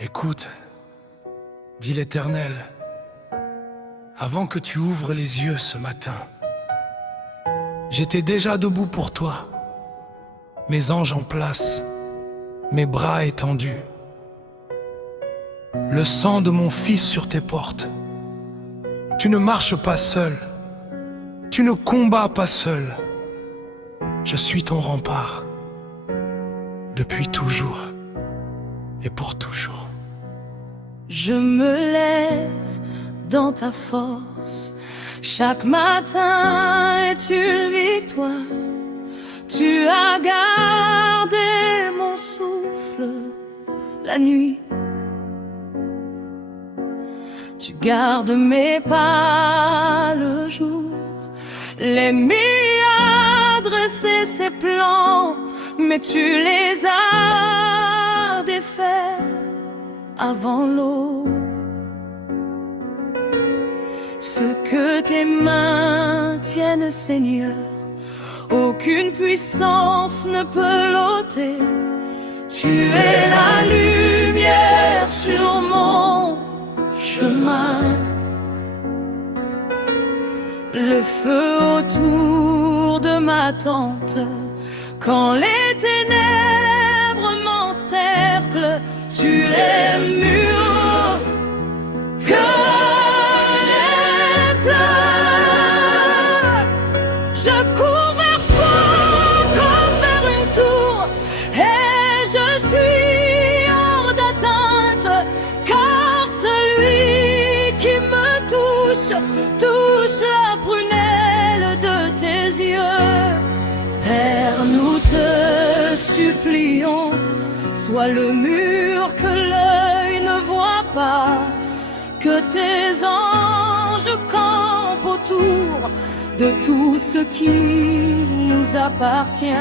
Écoute, dit l'Éternel, avant que tu ouvres les yeux ce matin, j'étais déjà debout pour toi, mes anges en place, mes bras étendus. Le sang de mon fils sur tes portes. Tu ne marches pas seul, tu ne combats pas seul. Je suis ton rempart, depuis toujours et pour toujours. Je me lève dans ta force. Chaque matin est une victoire. Tu as gardé mon souffle la nuit. Tu gardes mes pas le jour. L'ennemi a dressé ses plans, mais tu les as défaits avant l'aube. Ce que tes mains tiennent, Seigneur, aucune puissance ne peut l'ôter. Tu es la lumière sur mon chemin, le feu autour de ma tente. Quand les ténèbres m'encerclent, tu es mûr que les pleurs. Je cours vers toi comme vers une tour, et je suis hors d'atteinte, car celui qui me touche, touche la prunelle de tes yeux. Père, nous te supplions, sois le mur que l'œil ne voit pas, que tes anges campent autour de tout ce qui nous appartient.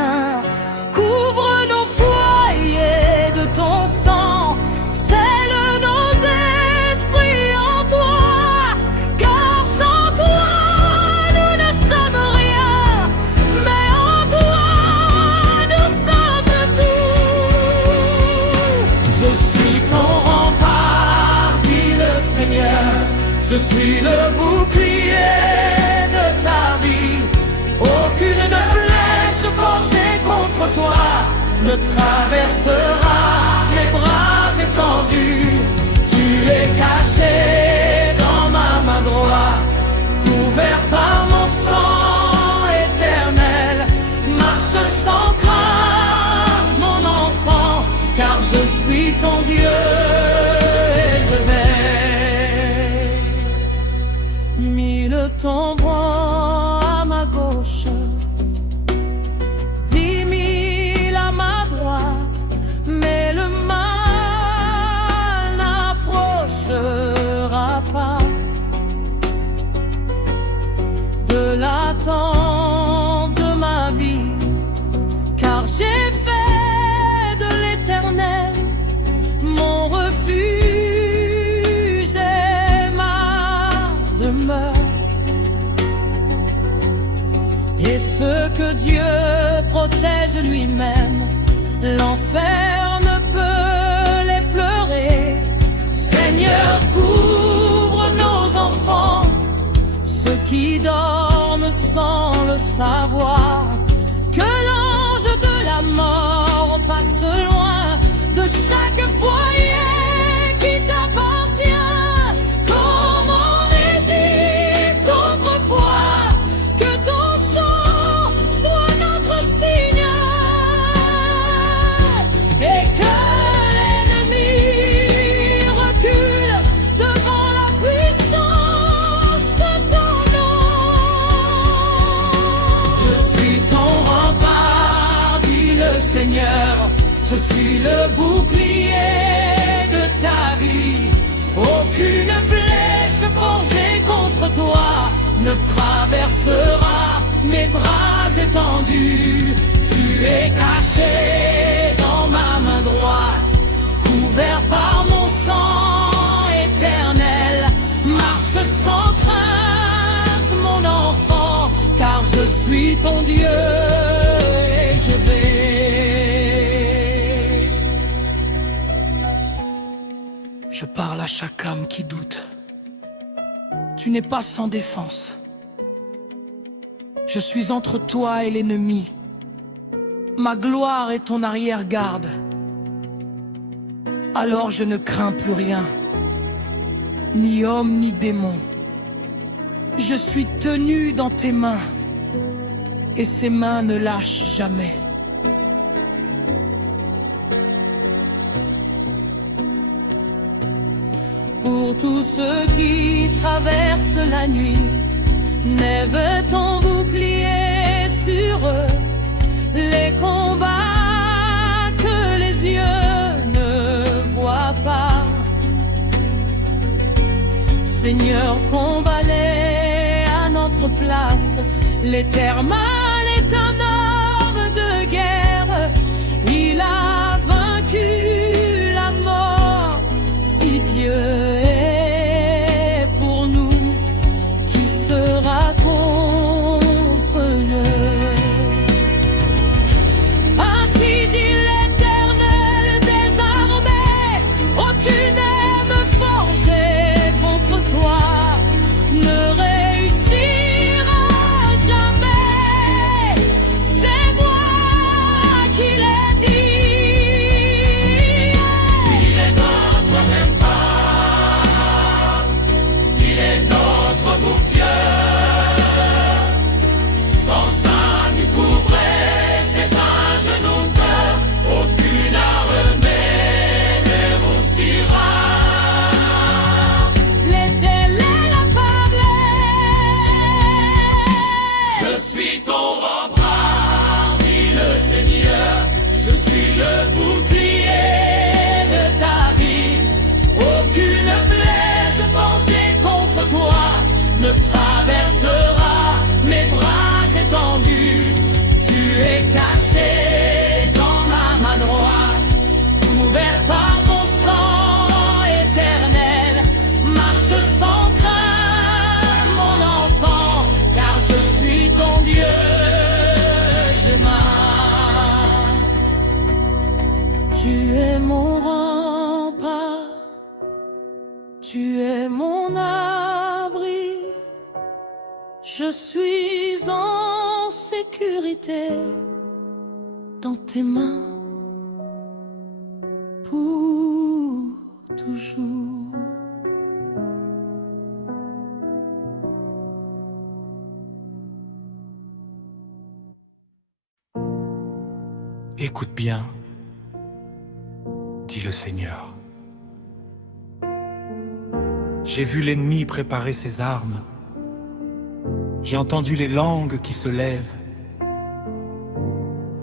Couvre nos foyers de ton sang, scelle nos esprits en toi, car sans toi nous ne sommes rien, mais en toi nous sommes tout. Je suis ton rempart, dit le Seigneur, je suis le bouclier de ta vie. Aucune flèche forgée contre toi ne traversera mes bras étendus. Tu es caché dans ma main droite, couvert par mon sang éternel. Marche sans crainte, mon enfant, car je suis ton Dieu et je vais. Mille tomberont à ma gauche, 10 000 à ma droite, mais le mal n'approchera pas de la tente de ma vie, car j'ai fait de l'Éternel mon refuge et ma demeure. Et ce que Dieu protège lui-même, l'enfer ne peut l'effleurer. Seigneur, couvre nos enfants, ceux qui dorment sans le savoir, que l'ange de la mort passe loin de chaque foyer qui t'appartient. Comme en Égypte autrefois, que ton sang soit notre signe, et que l'ennemi recule devant la puissance de ton nom. Je suis ton rempart, dit le Seigneur, je suis le bouclier de ta vie. Aucune flèche forgée contre toi ne traversera mes bras étendus. Tu es caché dans ma main droite, couvert par mon sang éternel. Marche sans crainte, mon enfant, car je suis ton Dieu et je vais. Je parle à chaque âme qui doute. Tu n'es pas sans défense. Je suis entre toi et l'ennemi. Ma gloire est ton arrière-garde. Alors je ne crains plus rien, ni homme ni démon. Je suis tenu dans tes mains, et ces mains ne lâchent jamais. Pour tous ceux qui traversent la nuit, lève ton bouclier sur eux. Les combats que les yeux ne voient pas, Seigneur, combat-les à notre place. L'Éternel est un homme de guerre, il a vaincu la mort. Si Dieu est pour nous, qui sera contre nous? Ainsi dit l'Éternel des armées, aucune âme forgée contre toi ne réussira jamais. C'est moi qui l'ai dit. Il est notre rempart, il est notre bouclier. Son sein nous couvrait, ses anges nous cœurs, aucune armée ne réussira. L'Éternel a parlé. Je suis ton rempart, dit le Seigneur. Je suis le bouclier de ta vie. Aucune flèche forgée contre toi ne traversera mes bras étendus. Tu es caché dans ma main droite, couvert par mon sang éternel. Marche sans crainte, mon enfant, car je suis ton Dieu. Je m'aime. Tu es mon rempart, tu es mon abri. Je suis en sécurité dans tes mains pour toujours. Écoute bien, dit le Seigneur. J'ai vu l'ennemi préparer ses armes. J'ai entendu les langues qui se lèvent.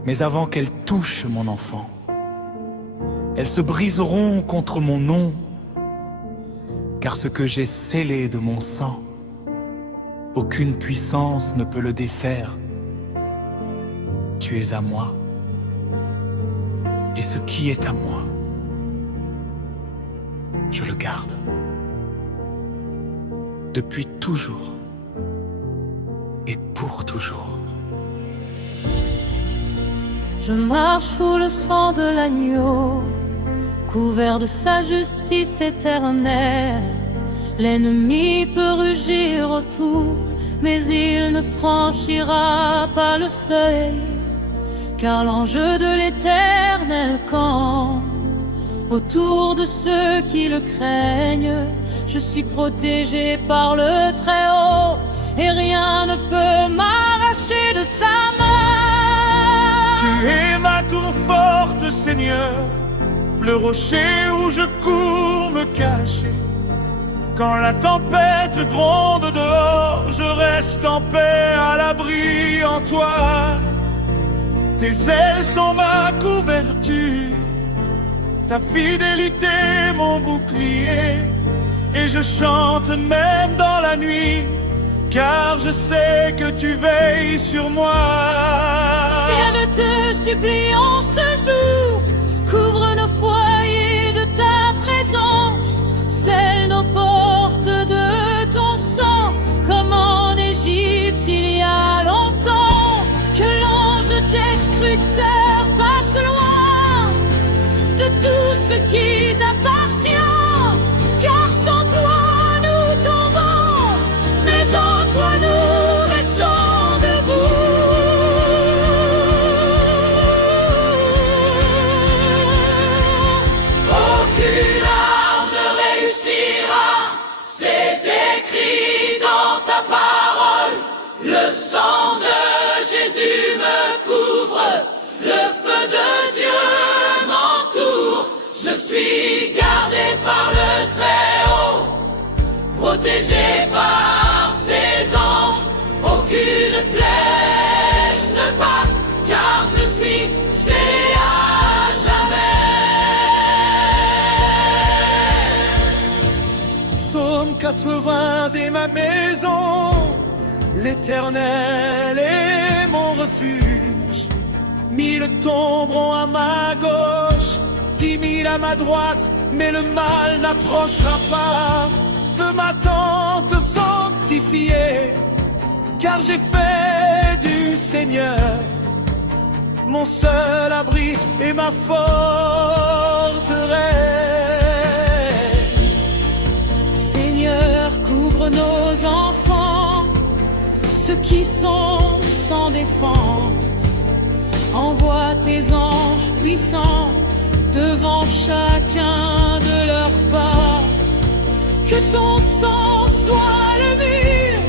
Mais avant qu'elles touchent mon enfant, elles se briseront contre mon nom, car ce que j'ai scellé de mon sang, aucune puissance ne peut le défaire. Tu es à moi, et ce qui est à moi, je le garde. Depuis toujours et pour toujours. Je marche sous le sang de l'agneau, couvert de sa justice éternelle. L'ennemi peut rugir autour, mais il ne franchira pas le seuil, car l'enjeu de l'Éternel campe autour de ceux qui le craignent. Je suis protégé par le Très-Haut, et rien ne peut m'arracher de sa main. Tu es ma tour forte, Seigneur, le rocher où je cours me cacher. Quand la tempête gronde dehors, je reste en paix à l'abri en toi. Tes ailes sont ma couverture, ta fidélité mon bouclier. Et je chante même dans la nuit, car je sais que tu veilles sur moi. Viens, te supplions ce jour, couvre nos foyers de ta présence, scelle nos portes de ton sang, comme en Égypte il y a longtemps. Que l'ange destructeur passe loin de tout ce qui t'appartient. Je suis gardé par le Très-Haut, protégé par ses anges. Aucune flèche ne passe, car je suis scellé à jamais. Psaume 80 est ma maison, l'Éternel est mon refuge. 1000 tomberont à ma gauche, 10 000 à ma droite, mais le mal n'approchera pas de ma tente sanctifiée, car j'ai fait du Seigneur mon seul abri et ma forteresse. Seigneur, couvre nos enfants, ceux qui sont sans défense. Envoie tes anges puissants devant chacun de leurs pas. Que ton sang soit le mur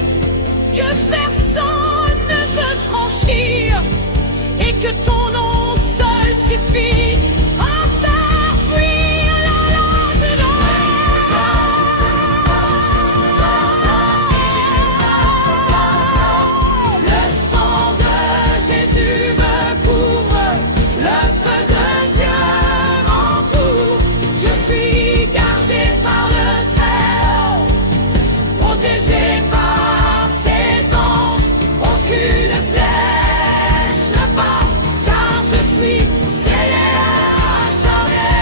que personne ne peut franchir, et que ton nom seul suffise à faire fuir la lande noire. Le sang de Jésus me couvre, le feu de Dieu m'entoure. Je suis gardé par le Très-Haut, protégé par ses anges. Aucune flèche ne passe, car je suis scellé à jamais.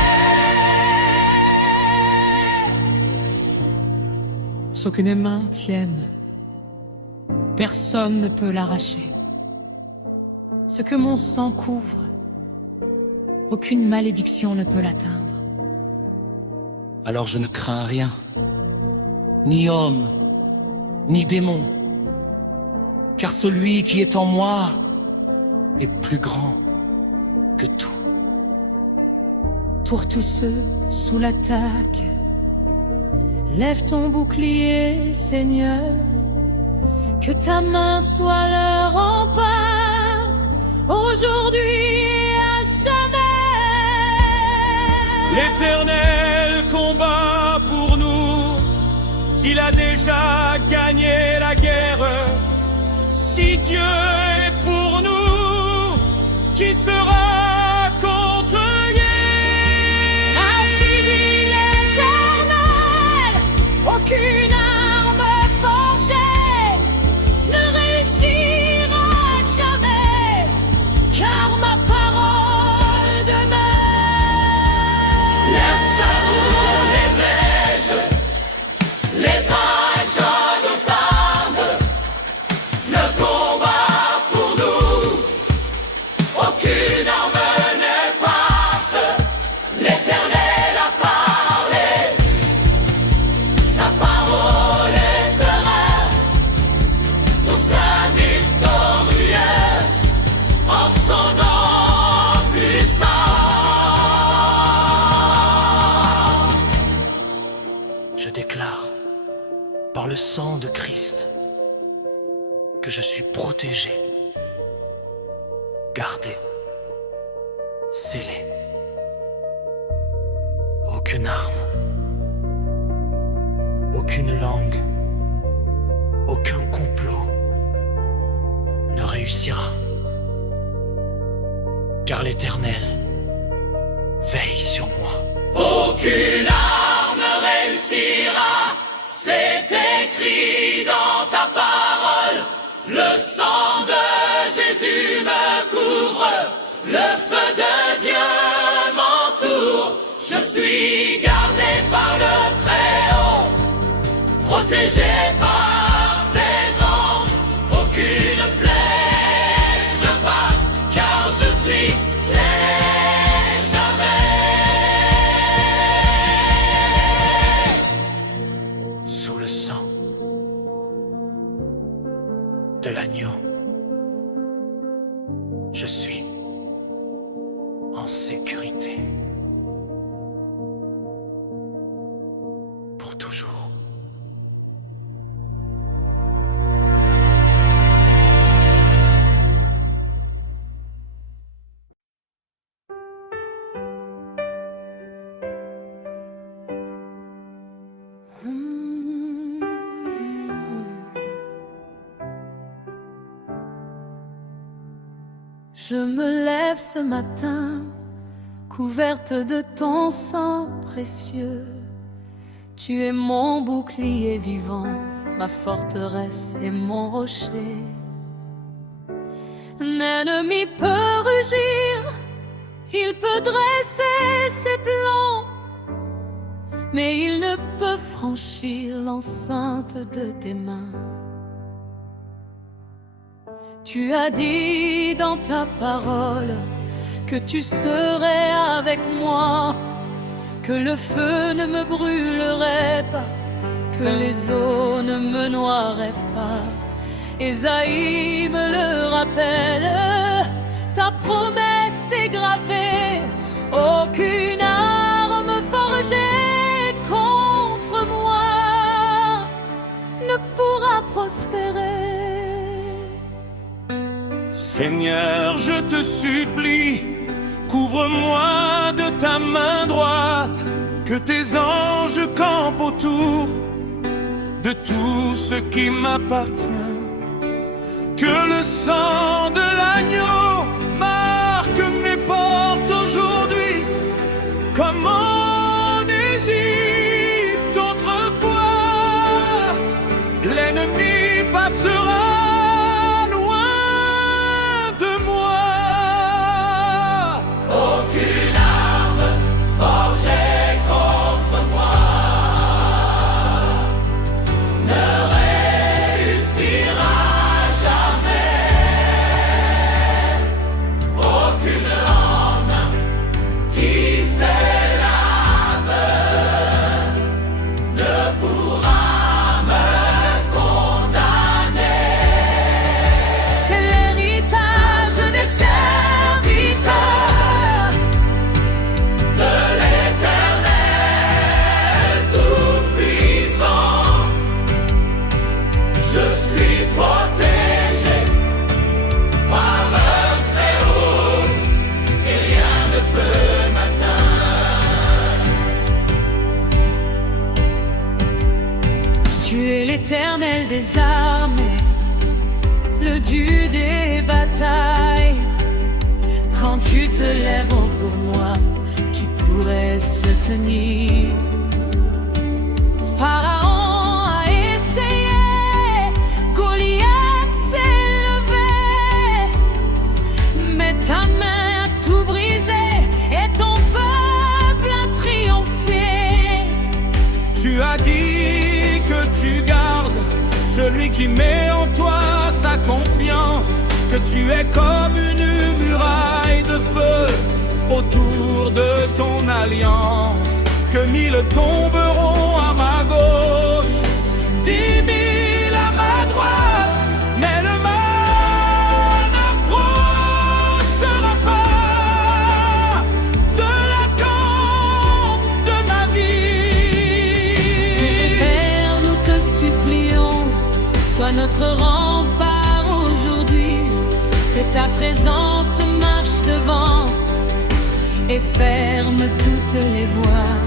Ce qu'une main tienne, personne ne peut l'arracher. Ce que mon sang couvre, aucune malédiction ne peut l'atteindre. Alors je ne crains rien, ni homme, ni démon, car celui qui est en moi est plus grand que tout. Pour tous ceux sous l'attaque, lève ton bouclier, Seigneur. Que ta main soit leur rempart, aujourd'hui et à jamais. L'Éternel combat pour nous, il a déjà gagné la guerre. Si Dieu est pour nous, qui sera contre lui? Ainsi dit l'Éternel, aucune arme forgée ne réussira jamais, car ma parole demeure. Les sabots, les flèches, les anges nous arment. Le combat pour nous, aucune arme ne passe. L'Éternel a parlé, sa parole est terreur. Nous sommes victorieux en son nom puissant. Je déclare, par le sang de Christ, que je suis protégé, gardé, scellé. Aucune arme, aucune langue, aucun complot ne réussira, car l'Éternel veille sur moi. Aucune arme ne réussira, c'est écrit dans ta parole. Le sang de Jésus me couvre, le feu de Dieu m'entoure. Je suis gardé par le Très-Haut, protégé par ses anges. Aucune flèche ne passe, car je suis scellé jamais. Sous le sang de l'agneau, je suis en sécurité pour toujours. Je me lève ce matin, couverte de ton sang précieux. Tu es mon bouclier vivant, ma forteresse et mon rocher. L'ennemi peut rugir, il peut dresser ses plans, mais il ne peut franchir l'enceinte de tes mains. Tu as dit dans ta parole que tu serais avec moi, que le feu ne me brûlerait pas, que les eaux ne me noieraient pas. Ésaïe me le rappelle, ta promesse est gravée, aucune arme forgée contre moi ne pourra prospérer. Seigneur, je te supplie, couvre-moi de ta main droite, que tes anges campent autour de tout ce qui m'appartient. Que le sang de l'agneau marque mes portes aujourd'hui, comme en Égypte autrefois. L'ennemi passera loin de moi. Aucune arme forgée contre moi ne réussira jamais. Aucune arme qui s'élève ne pourra me condamner. C'est l'héritage des serviteurs De l'Éternel Tout-Puissant, je suis protégé par le Très-Haut et rien ne peut m'atteindre. Tu es l'Éternel des armées, le Dieu des batailles. Quand tu te lèves pour moi, qui pourrait se tenir? Pharaon a essayé, Goliath s'est levé, mais ta main a tout brisé et ton peuple a triomphé. Tu as dit que tu gardes celui qui met en toi sa confiance, que tu es comme une muraille de feu autour de ton alliance, que 1000 tomberont à ma gauche, 10 000 à ma droite, mais le mal n'approchera pas de l'attente de ma vie. Père, nous te supplions, sois notre rempart aujourd'hui, que ta présence marche devant et ferme toutes les voies,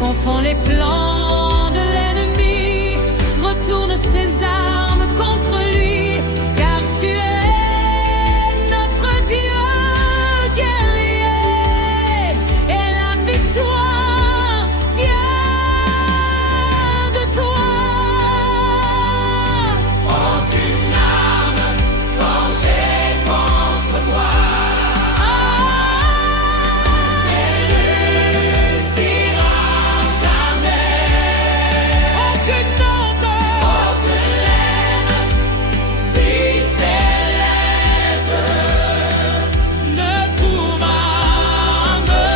confond les plans de l'ennemi, retourne ses armes contre lui, car tu es notre Dieu guerrier et la victoire vient de toi. Aucune arme forgée contre moi ne réussira jamais. Aucune autre Aucune lèvre qui s'élève ne pourra me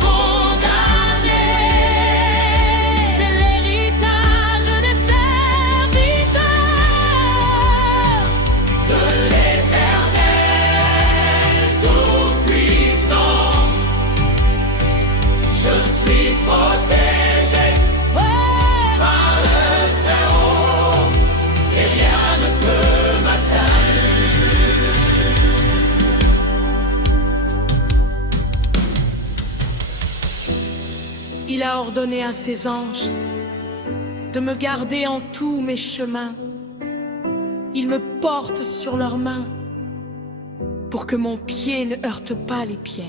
condamner. C'est l'héritage des serviteurs De l'Éternel Tout-Puissant, je suis protégé par le Très-Haut et rien ne peut m'atteindre. Il a ordonné à ses anges de me garder en tous mes chemins. Ils me portent sur leurs mains pour que mon pied ne heurte pas les pierres.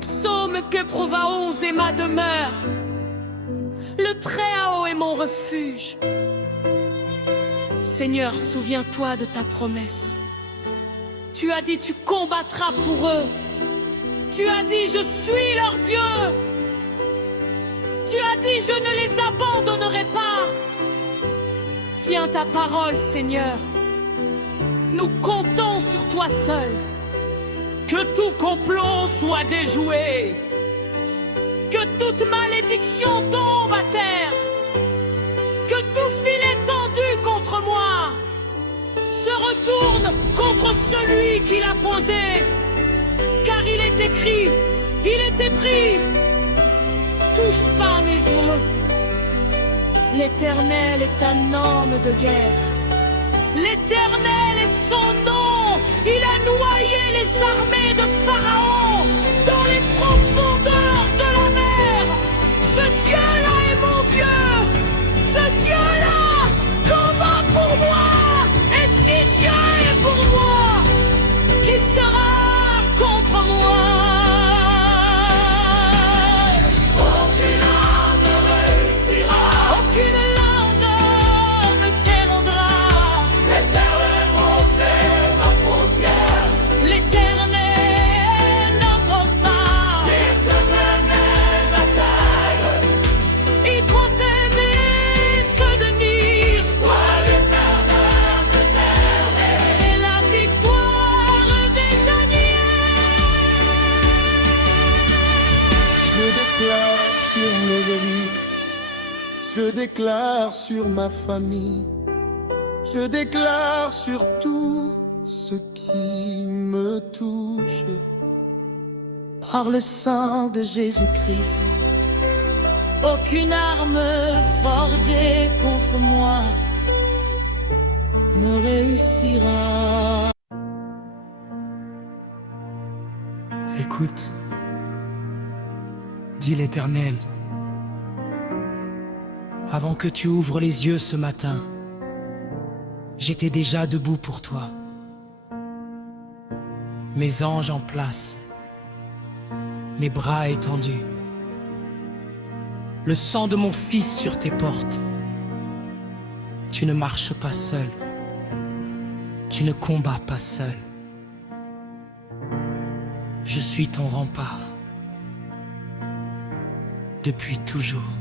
Psaume que Provaonze est ma demeure, le Très-Haut est mon refuge. Seigneur, souviens-toi de ta promesse. Tu as dit, tu combattras pour eux. Tu as dit, je suis leur Dieu. Tu as dit, je ne les abandonnerai pas. Tiens ta parole, Seigneur. Nous comptons sur toi seul. Que tout complot soit déjoué. Que toute malédiction tombe à terre. Que tout filet tendu contre moi se retourne contre celui qui l'a posé. Car il est écrit, il est épris. Touche pas mes os. L'Éternel est un homme de guerre. L'Éternel est son nom. Il a noyé les armées de Pharaon dans les profondeurs de la mer. Ce Dieu-là est mon Dieu. Ce Dieu-là combat pour moi. Et si Dieu est pour moi, qui sera contre moi? Aucune arme ne réussira. Aucune lame ne t'érodera. L'Éternel montait ma paupière. L'Éternel n'abroge pas. L'Éternel bataille. Il transcende ceux de Nir. Toi l'Éternel te serve. Et la victoire des Janières. Je déclare sur mes vies, je déclare sur ma famille, je déclare sur tout ce qui me touche. Par le sang de Jésus-Christ, aucune arme forgée contre moi ne réussira. Écoute, dit l'Éternel, avant que tu ouvres les yeux ce matin, j'étais déjà debout pour toi. Mes anges en place, mes bras étendus, le sang de mon fils sur tes portes. Tu ne marches pas seul, tu ne combats pas seul. Je suis ton rempart, depuis toujours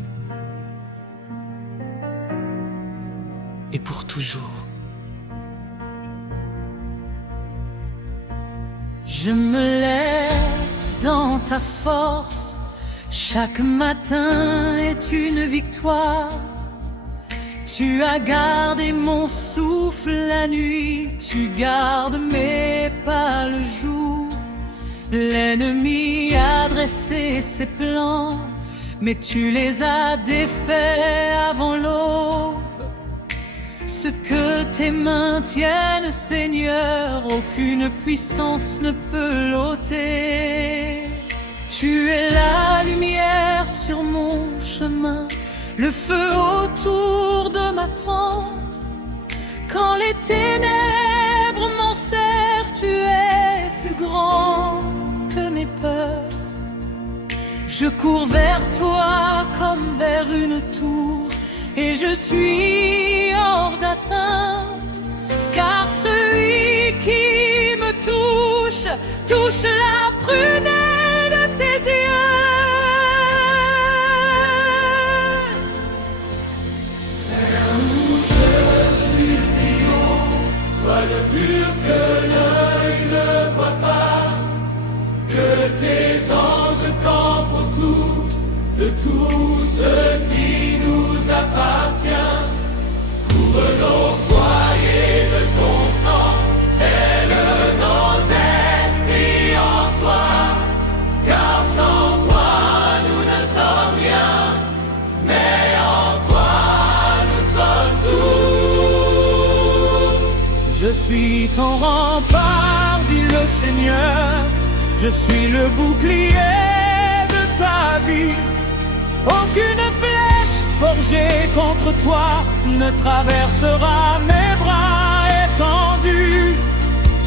et pour toujours. Je me lève dans ta force. Chaque matin est une victoire. Tu as gardé mon souffle la nuit. Tu gardes mes pas le jour. L'ennemi a dressé ses plans, mais tu les as défaits avant l'aube. Ce que tes mains tiennent, Seigneur, aucune puissance ne peut l'ôter. Tu es la lumière sur mon chemin, le feu autour de ma tente. Quand les ténèbres m'enserrent, tu es plus grand que mes peurs. Je cours vers toi comme vers une tour, et je suis hors d'atteinte, car celui qui me touche, touche la prunelle de tes yeux. Sois le pur que l'œil ne voit pas, que tes anges campent autour de tout ce qui nous appartient. Couvre nos foyers de ton sang, scelle nos esprits en toi, car sans toi nous ne sommes rien, mais en toi nous sommes tout. Je suis ton rempart, dit le Seigneur. Je suis le bouclier de ta vie. Aucune flèche forgée contre toi ne traversera mes bras étendus.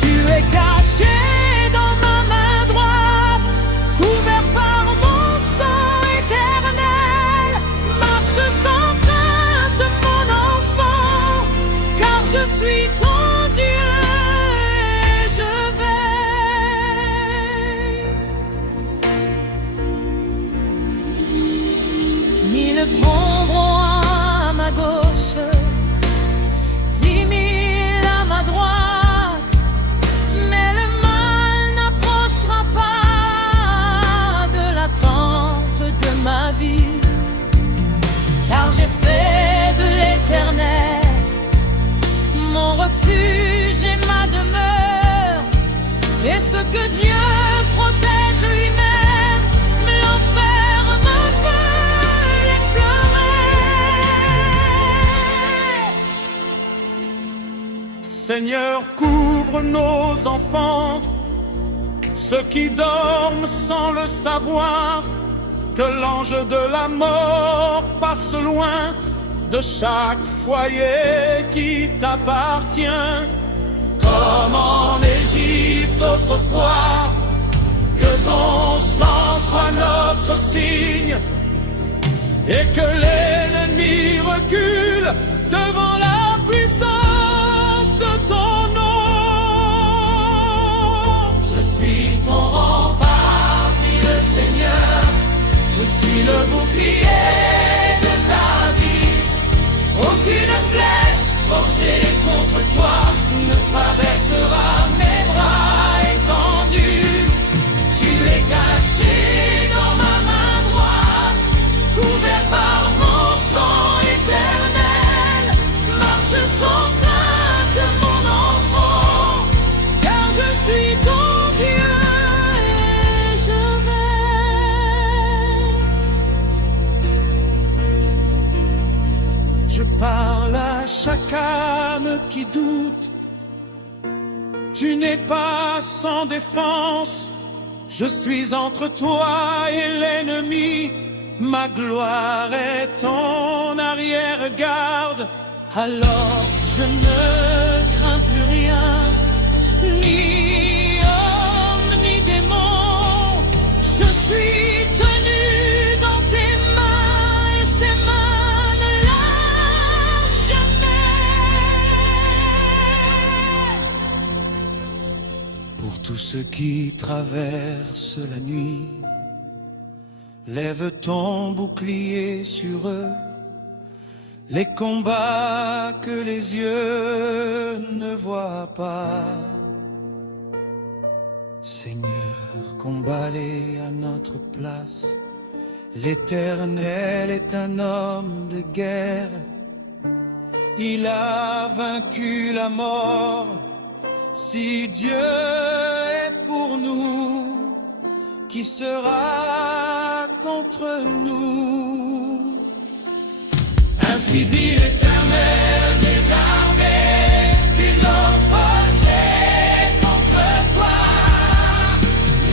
Tu es tomberont à ma gauche, 10 000 à ma droite, mais le mal n'approchera pas de la tente de ma vie. Car j'ai fait de l'Éternel mon refuge et ma demeure, et ce que Dieu protège lui-même, mais l'enfer ne peut l'effleurer. Seigneur, couvre nos enfants, ceux qui dorment sans le savoir, que l'ange de la mort passe loin de chaque foyer qui t'appartient. Comme en Égypte autrefois, que ton sang soit notre signe, et que l'ennemi recule devant la puissance de ton nom. Je suis ton rempart, dit le Seigneur, je suis le bouclier de ta vie. Aucune flèche forgée contre toi ne traversera mes bras étendus. Tu es caché dans ma main droite, couvert par mon sang éternel. Marche sans crainte, mon enfant, car je suis ton Dieu et je vais. Je parle à chaque âme qui doute. Tu n'es pas sans défense. Je suis entre toi et l'ennemi. Ma gloire est ton arrière-garde. Alors je ne crains plus rien, ni homme ni démon. Je suis tenu dans tes mains et ces mains ne lâchent jamais. Pour tous ceux qui traversent la nuit, lève ton bouclier sur eux. Les combats que les yeux ne voient pas, Seigneur, combat-les à notre place. L'Éternel est un homme de guerre. Il a vaincu la mort. Si Dieu est pour nous, qui sera contre nous? Ainsi dit l'Éternel des armées, qu'il l'homme forgé contre toi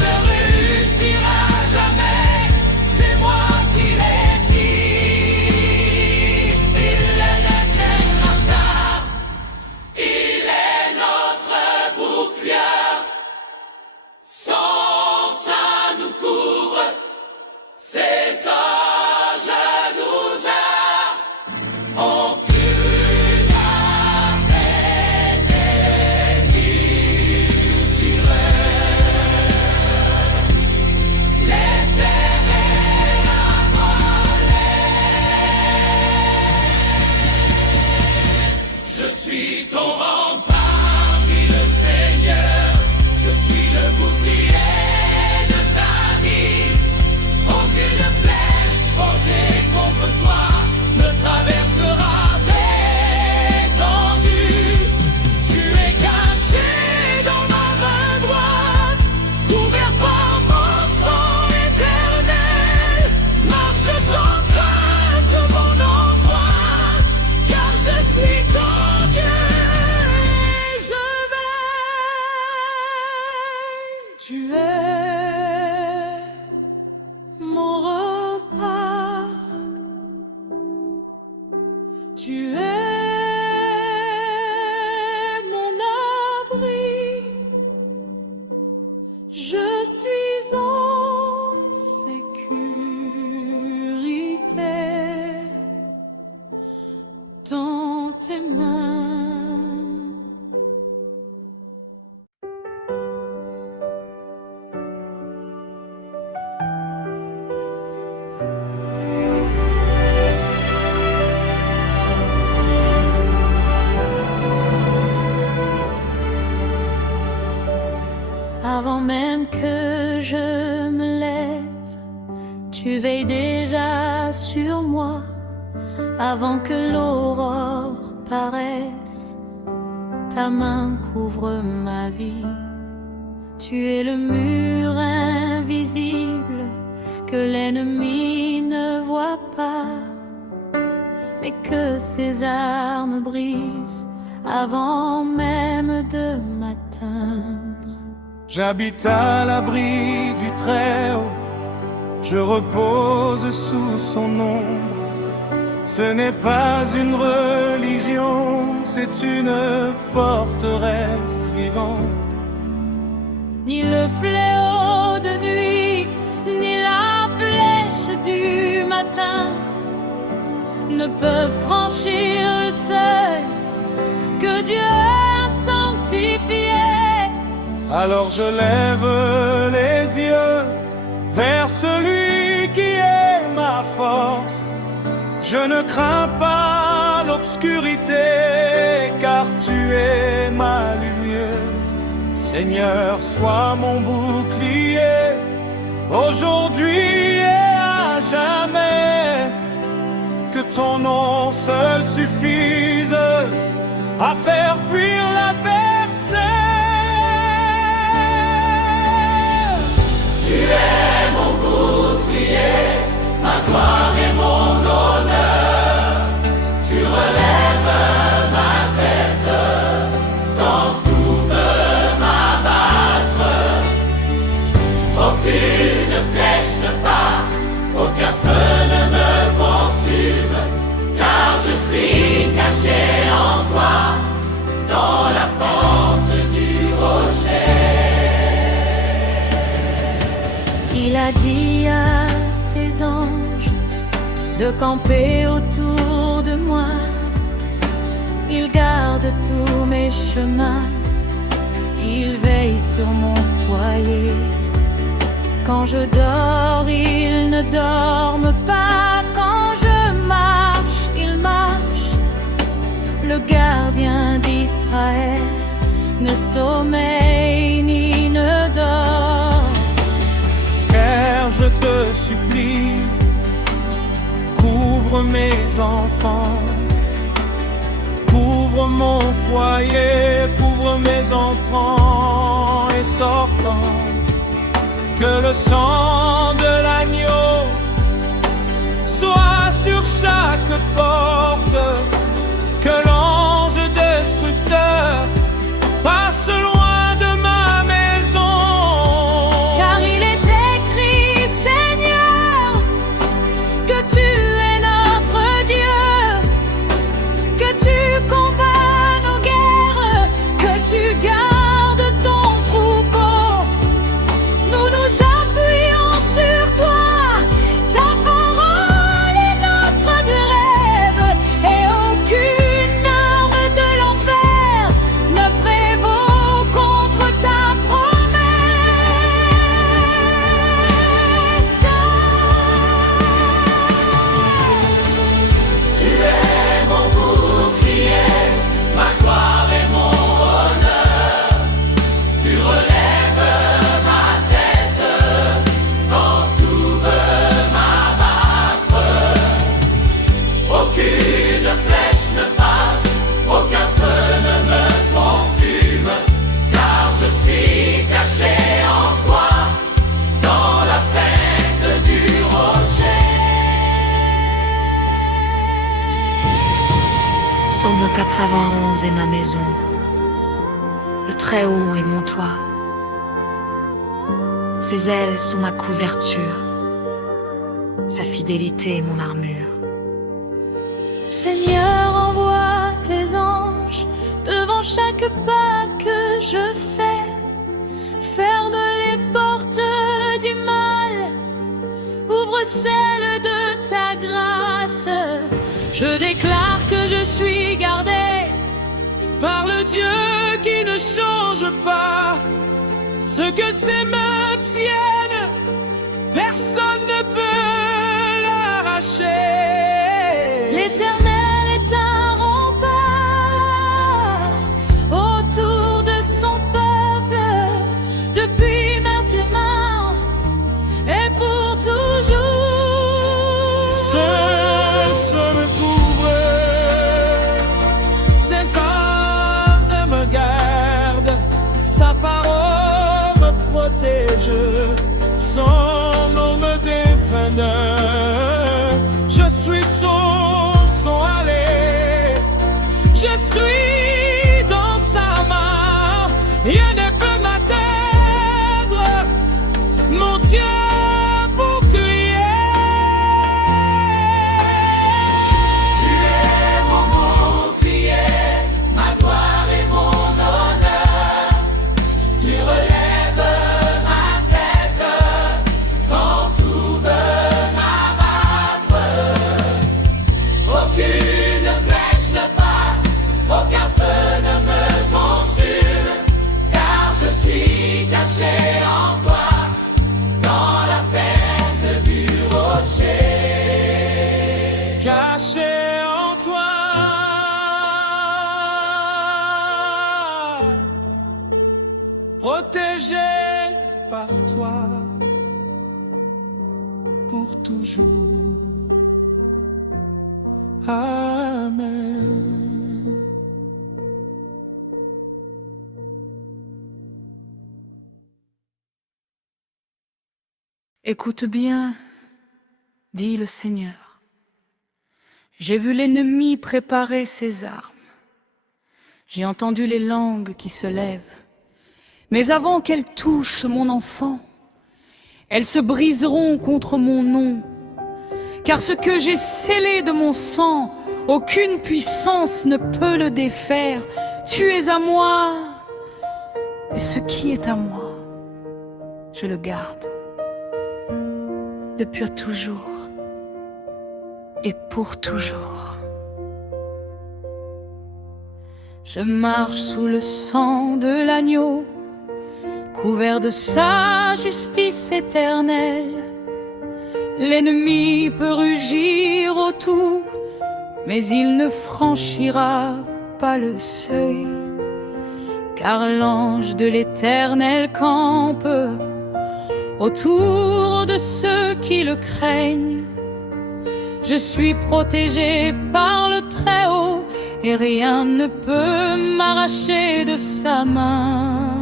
ne réussira jamais. C'est moi qui l'ai dit. Il est l'Éternel, il est notre bouclier. Son sein nous couvre, ses anges nous a. On peut Tu veilles déjà sur moi avant que l'aurore paraisse. Ta main couvre ma vie. Tu es le mur invisible que l'ennemi ne voit pas, mais que ses armes brisent avant même de m'atteindre. J'habite à l'abri du Très-Haut, je repose sous son ombre. Ce n'est pas une religion, c'est une forteresse vivante. Ni le fléau de nuit, ni la flèche du matin ne peuvent franchir le seuil que Dieu a sanctifié. Alors je lève les yeux vers celui qui est ma force. Je ne crains pas l'obscurité, car tu es ma lumière. Seigneur, sois mon bouclier, aujourd'hui et à jamais. Que ton nom seul suffise à faire fuir l'adversaire. Tu es mon bouclier, ma gloire et mon honneur. Tu relèves ma tête quand tout veut m'abattre. Aucune flèche ne passe, aucun feu ne me consume, car je suis caché en toi, dans la fente du rocher. Il a dit à ses anges de camper autour de moi. Il garde tous mes chemins, il veille sur mon foyer. Quand je dors, ils ne dorment pas. Quand je marche, ils marchent. Le gardien d'Israël ne sommeille ni ne dort. Père, je te supplie, couvre mes enfants, couvre mon foyer, couvre mes entrants et sortants. Que le sang de l'agneau soit sur chaque porte, que l'ange destructeur passe loin de ma maison. Car il est écrit, Seigneur, que tu es notre Dieu, que tu combats nos guerres, que tu gardes ton troupeau. Nous nous appuyons sur toi, ta parole est notre grève, et aucune arme de l'enfer ne prévaut contre ta promesse. Tu es mon bouclier, ma gloire et mon honneur. Tu relèves ma tête quand tout veut m'abattre. Aucune flèche ne passe, aucun feu ne me consume, car je suis caché en toi, dans la fête du rocher. Psaume 91 est ma maison, le Très-Haut est mon toit, ses ailes sont ma couverture, sa fidélité est mon armure. Seigneur, envoie tes anges devant chaque pas que je fais. Ferme les portes du mal, ouvre celles de ta grâce. Je déclare que je suis gardé Par le Dieu qui ne change pas, ce que ses mains tiennent, personne ne peut l'arracher. L'Éternel est un rempart autour de son peuple, depuis maintenant et pour toujours. par toi pour toujours. Amen. Écoute bien, dit le Seigneur. J'ai vu l'ennemi préparer ses armes. J'ai entendu les langues qui se lèvent. Mais avant qu'elles touchent mon enfant, elles se briseront contre mon nom. Car ce que j'ai scellé de mon sang, aucune puissance ne peut le défaire. Tu es à moi, et ce qui est à moi, je le garde. Depuis toujours et pour toujours. Je marche sous le sang de l'agneau, couvert de sa justice éternelle. L'ennemi peut rugir autour, mais il ne franchira pas le seuil, car l'ange de l'Éternel campe autour de ceux qui le craignent. Je suis protégé par le Très-Haut et rien ne peut m'arracher de sa main.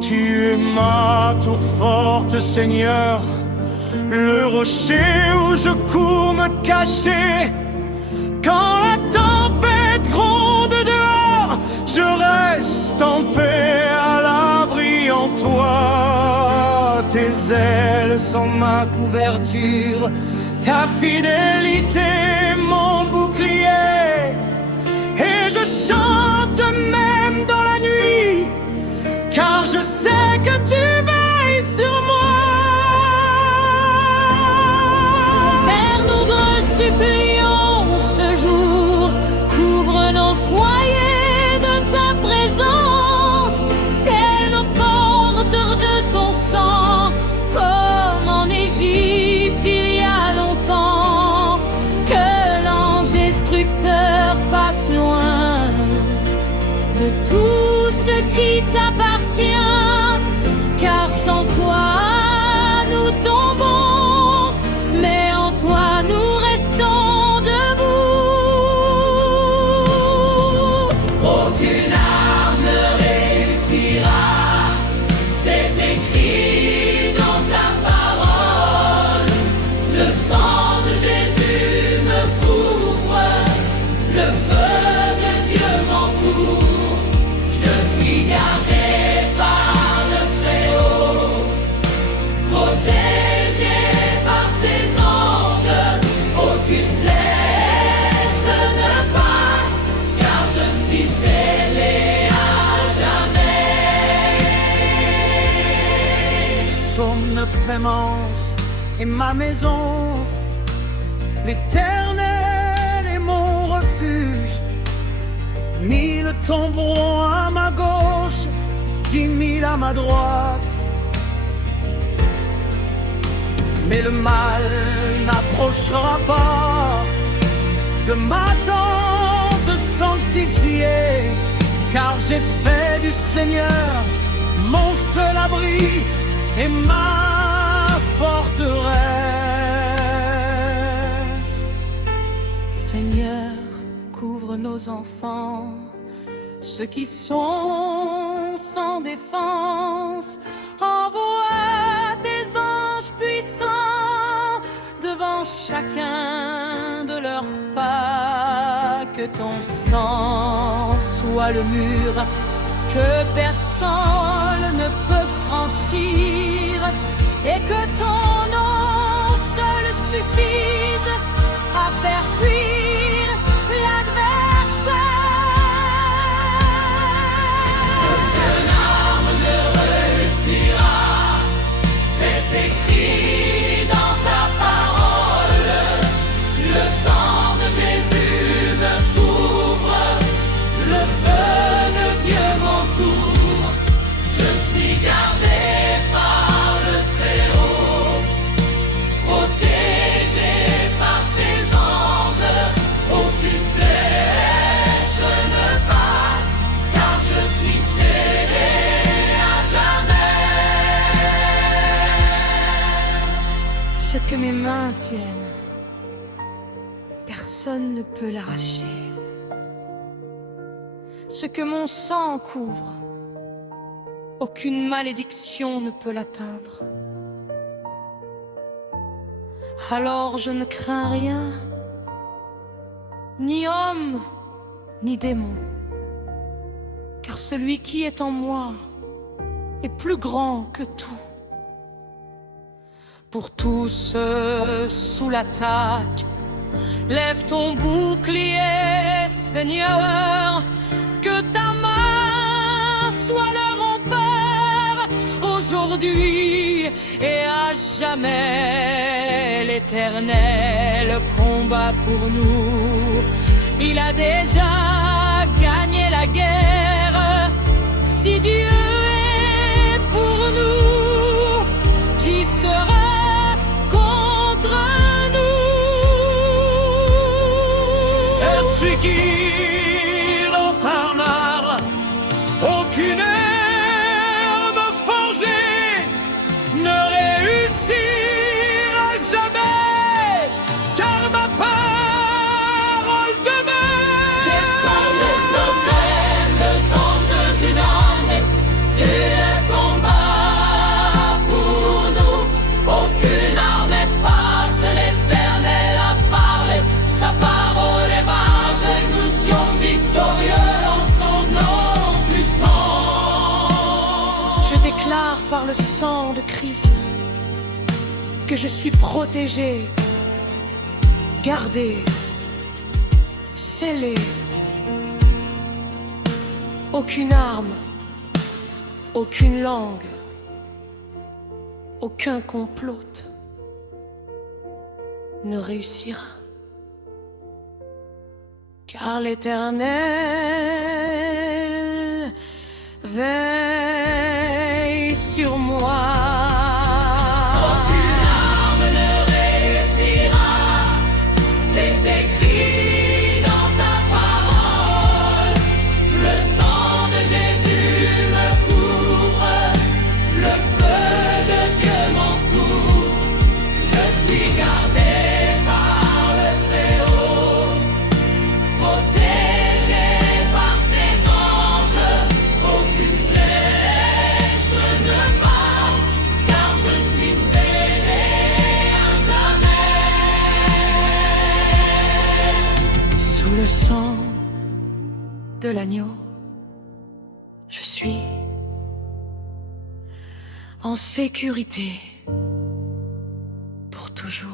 Tu es ma tour forte, Seigneur, le rocher où je cours me cacher. Quand la tempête gronde dehors, je reste en paix à l'abri en toi. Tes ailes sont ma couverture, ta fidélité mon bouclier. Et je chante même dans la nuit, car je sais que tu veilles sur moi. Père, nous te supplions ce jour, couvre nos foyers de ta présence, scelle nos portes de ton sang, comme en Égypte il y a longtemps. Que l'ange destructeur passe loin de tout ce qui t'appartient, car sans toi nous tombons, mais en toi nous restons debout. Aucune arme ne réussira, c'est écrit dans ta parole. Le sang de Jésus me couvre, le feu de Dieu m'entoure. Je suis gardé par le Très-Haut, protégé par ses anges. Aucune flèche ne passe, car je suis scellé à jamais. Psaume de clémence est ma maison, l'Éternel est mon refuge. 1000 tomberont à ma gauche, 10 000 à ma droite, mais le mal n'approchera pas de ma tente sanctifiée, car j'ai fait du Seigneur mon seul abri et ma forteresse. Seigneur, couvre nos enfants, ceux qui sont sans défense. Envoie tes anges puissants devant chacun de leurs pas. Que ton sang soit le mur que personne ne peut franchir, et que ton nom seul suffise à faire fuir l'adversaire. Aucune arme ne réussira, c'est écrit dans ta parole. Le sang de Jésus me couvre, le feu de Dieu m'entoure. Je suis gardé par le Très-Haut, Ce que mes mains tiennent, personne ne peut l'arracher. Ce que mon sang couvre, aucune malédiction ne peut l'atteindre. Alors je ne crains rien, ni homme, ni démon, car celui qui est en moi est plus grand que tout. Pour tous ceux sous l'attaque, lève ton bouclier, Seigneur, que ta main soit leur rempart aujourd'hui et à jamais. L'Éternel combat pour nous. Il a déjà gagné la guerre. Si Dieu est pour nous, qui sera contre nous? Est-ce qui dans ta mare, aucune arme forgée ne réussira jamais, car ma parole demeure. Descendez nos terres, les anges d'une armée, tu le combat pour nous. Aucune armée passe, l'Éternel a parlé, sa parole est marge, et nous sommes victorieux en son nom puissant. Je déclare par le sang de Christ que je suis protégé, gardé, scellé. Aucune arme, aucune langue, aucun complot ne réussira. Car l'Éternel veille sur moi. Aucune arme ne réussira, c'est écrit dans ta parole. Le sang de Jésus me couvre, le feu de Dieu m'entoure. Je suis gardé par le Très-Haut, protégé par ses anges. Aucune flèche ne passe, car je suis scellé à jamais. Sous le sang de l'agneau, je suis en sécurité pour toujours.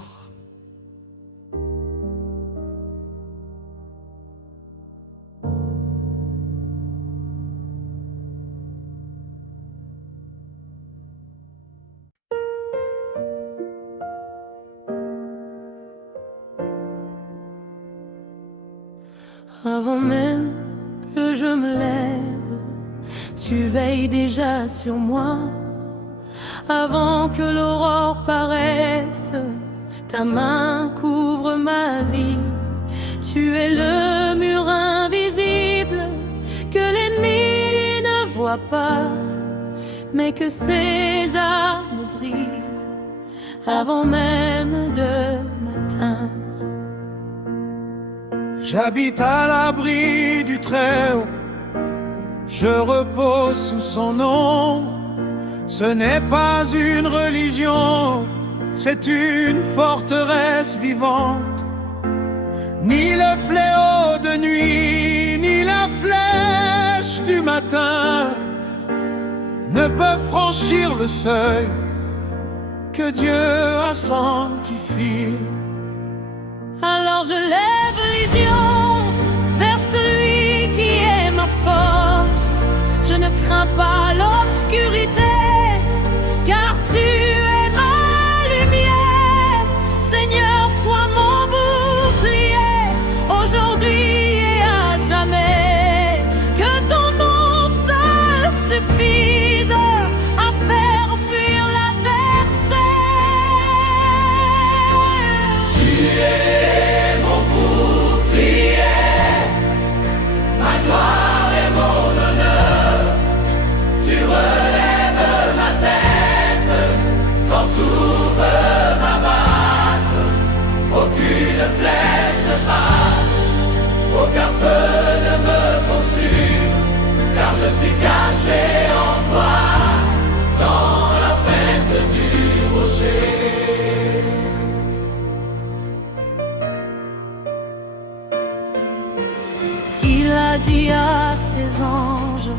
Avant même que je me lève, tu veilles déjà sur moi. Avant que l'aurore paraisse, ta main couvre ma vie. Tu es le mur invisible que l'ennemi ne voit pas, mais que ses armes brisent avant même de m'atteindre. J'habite à l'abri du Très-Haut, je repose sous son ombre. Ce n'est pas une religion, c'est une forteresse vivante. Ni le fléau de nuit, ni la flèche du matin ne peuvent franchir le seuil que Dieu a sanctifié. Alors je lève les yeux vers celui qui est ma force. Je ne crains pas l'obscurité, car tu es ma lumière. Seigneur, sois mon bouclier, aujourd'hui et à jamais. Que ton nom seul suffise à faire fuir l'adversaire. Tu es mon bouclier, ma gloire et mon honneur. Tu relèves a dit à ses anges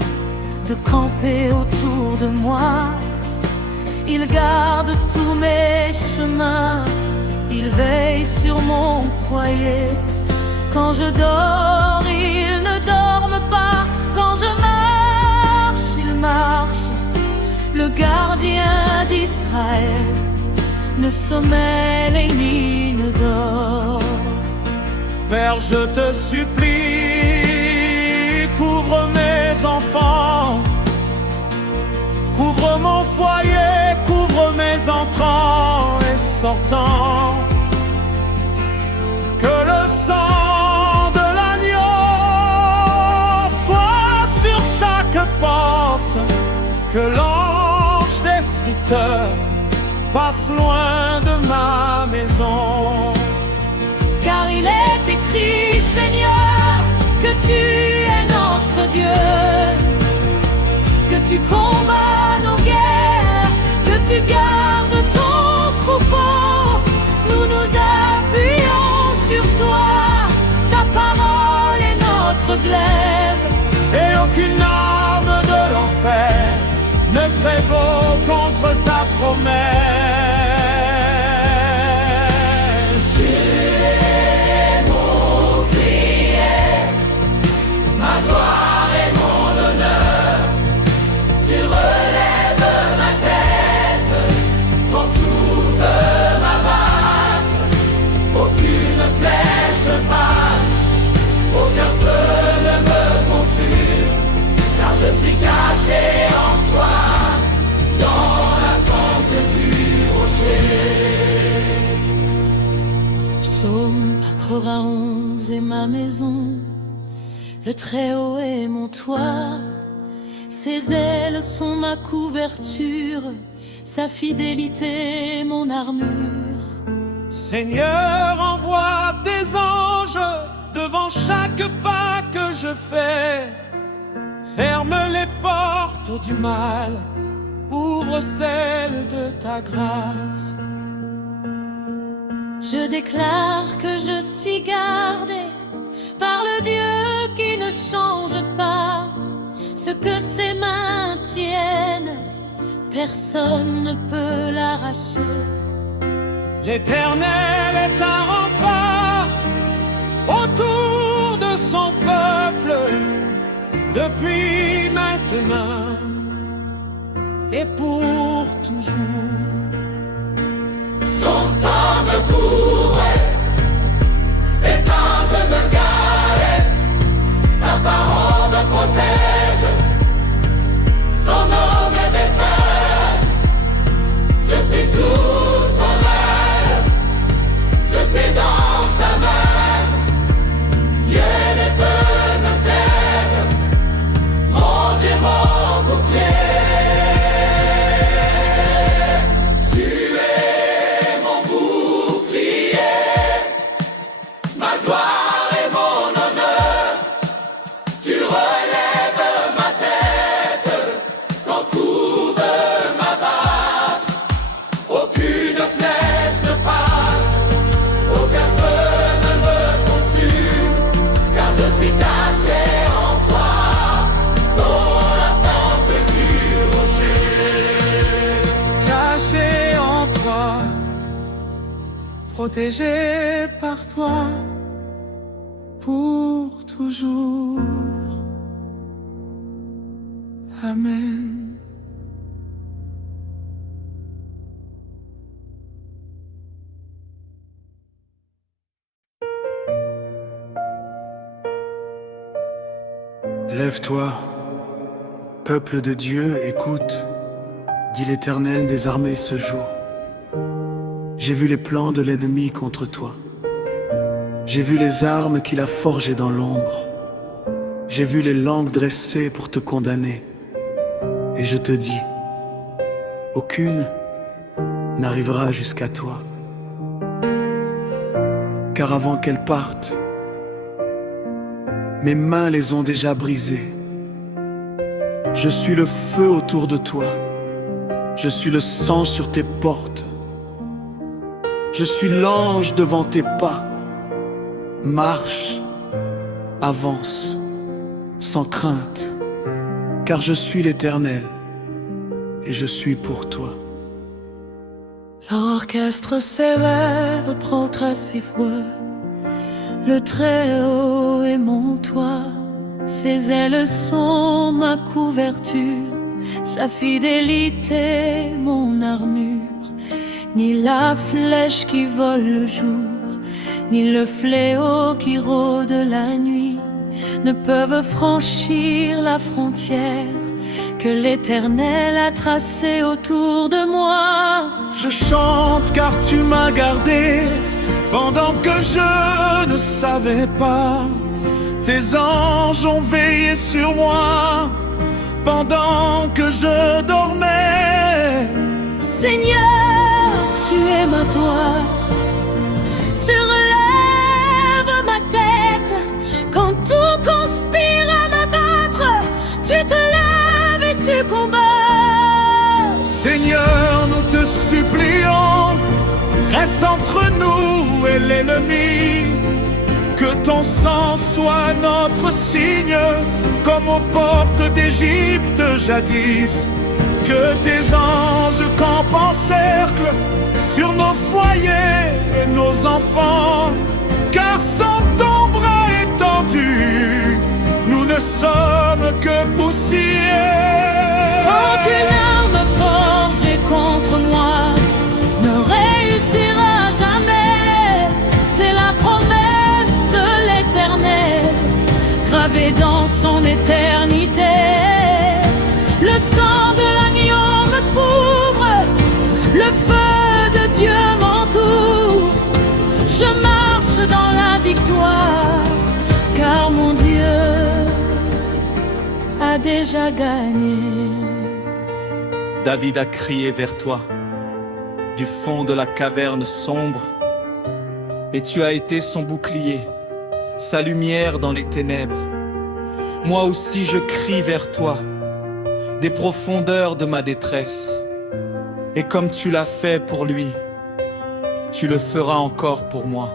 de camper autour de moi. Il garde tous mes chemins, il veille sur mon foyer. Quand je dors, il ne dorme pas. Quand je marche, il marche. Le gardien d'Israël ne sommeille ni ne dort. Père, je te supplie, couvre mes enfants, couvre mon foyer, couvre mes entrants et sortants. Que le sang de l'agneau soit sur chaque porte, que l'ange destructeur passe loin de ma maison. Car il est écrit, Seigneur, que tu es notre Dieu, que tu combats nos guerres, que tu gardes ton troupeau. Nous nous appuyons sur toi, ta parole est notre glaive. Et aucune arme de l'enfer ne prévaut contre ta promesse. Je suis caché en toi, dans la fente du rocher. Psaume 91 est ma maison, le Très-Haut est mon toit. Ses ailes sont ma couverture, sa fidélité mon armure. Seigneur, envoie tes anges devant chaque pas que je fais. Ferme les portes du mal, ouvre celles de ta grâce. Je déclare que je suis gardé par le Dieu qui ne change pas. Ce que ses mains tiennent, personne ne peut l'arracher. L'Éternel est un rempart autour de son peuple, depuis maintenant et pour toujours. Son sang me couvre, ses anges me gardent, sa parole me protège, son nom me défend. Je suis sous son aile, je suis dans sa main. Dieu ne peut me taire, mon Dieu, mon bouclier. Tu es mon bouclier, ma gloire et mon honneur. Tu relèves ma tête quand tout veut m'abattre. Aucune flèche ne passe, aucun feu ne me consume, car je suis caché en toi, dans la pente du rocher. Caché en toi, protégé par toi, pour toujours. Amen. Lève-toi, peuple de Dieu, écoute, dit l'Éternel des armées ce jour. J'ai vu les plans de l'ennemi contre toi. J'ai vu les armes qu'il a forgées dans l'ombre. J'ai vu les langues dressées pour te condamner. Et je te dis, aucune n'arrivera jusqu'à toi. Car avant qu'elles partent, mes mains les ont déjà brisées. Je suis le feu autour de toi. Je suis le sang sur tes portes. Je suis l'ange devant tes pas. Marche, avance, sans crainte, car je suis l'Éternel et je suis pour toi. L'orchestre sévère, progressif, le Très-Haut est mon toit. Ses ailes sont ma couverture, sa fidélité mon armure. Ni la flèche qui vole le jour, ni le fléau qui rôde la nuit ne peuvent franchir la frontière que l'Éternel a tracée autour de moi. Je chante car tu m'as gardé pendant que je ne savais pas. Tes anges ont veillé sur moi pendant que je dormais. Seigneur, tu es ma toit, tu relèves ma tête. Quand tout conspire à m'abattre, tu te lèves et tu combats. Seigneur, nous te supplions, reste entre nous et l'ennemi. Que ton sang soit notre signe, comme aux portes d'Égypte jadis. Que tes anges campent en cercle sur nos foyers et nos enfants. Car sans ton bras étendu, nous ne sommes que poussière. Aucune arme forgée contre moi ne réussira jamais. C'est la promesse de l'Éternel, gravée dans son éternité. Le sang de l'agneau me couvre, le feu de Dieu m'entoure. Je marche dans la victoire, car mon Dieu a déjà gagné. David a crié vers toi, du fond de la caverne sombre, et tu as été son bouclier, sa lumière dans les ténèbres. Moi aussi je crie vers toi, des profondeurs de ma détresse. Et comme tu l'as fait pour lui, tu le feras encore pour moi.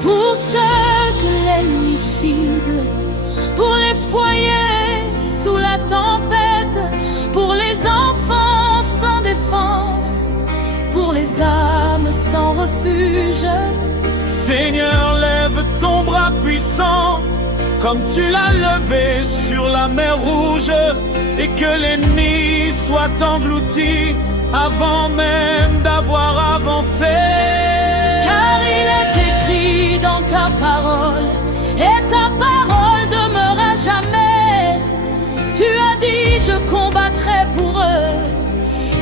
Pour ceux que l'ennemi cible, pour les foyers sous la tempête, pour les enfants sans défense, pour les âmes sans refuge. Seigneur, lève ton bras puissant, comme tu l'as levé sur la mer Rouge, et que l'ennemi soit englouti avant même d'avoir avancé. Car il est écrit dans ta parole, et ta parole demeure à jamais. Tu as dit, je combattrai pour eux,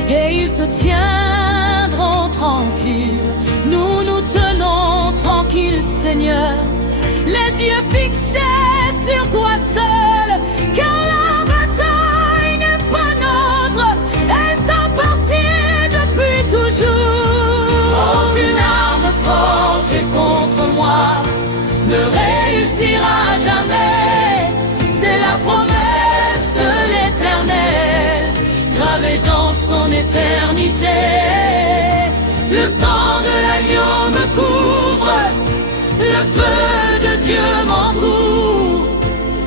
et ils se tiendront tranquilles. Nous nous tenons tranquilles, Seigneur, les yeux fixés sur toi seul, car la bataille n'est pas nôtre, elle t'appartient depuis toujours. Aucune arme forgée contre moi ne réussira jamais. C'est la promesse de l'Éternel, gravée dans son éternité. Le sang de l'agneau me couvre, le feu de Dieu m'entoure.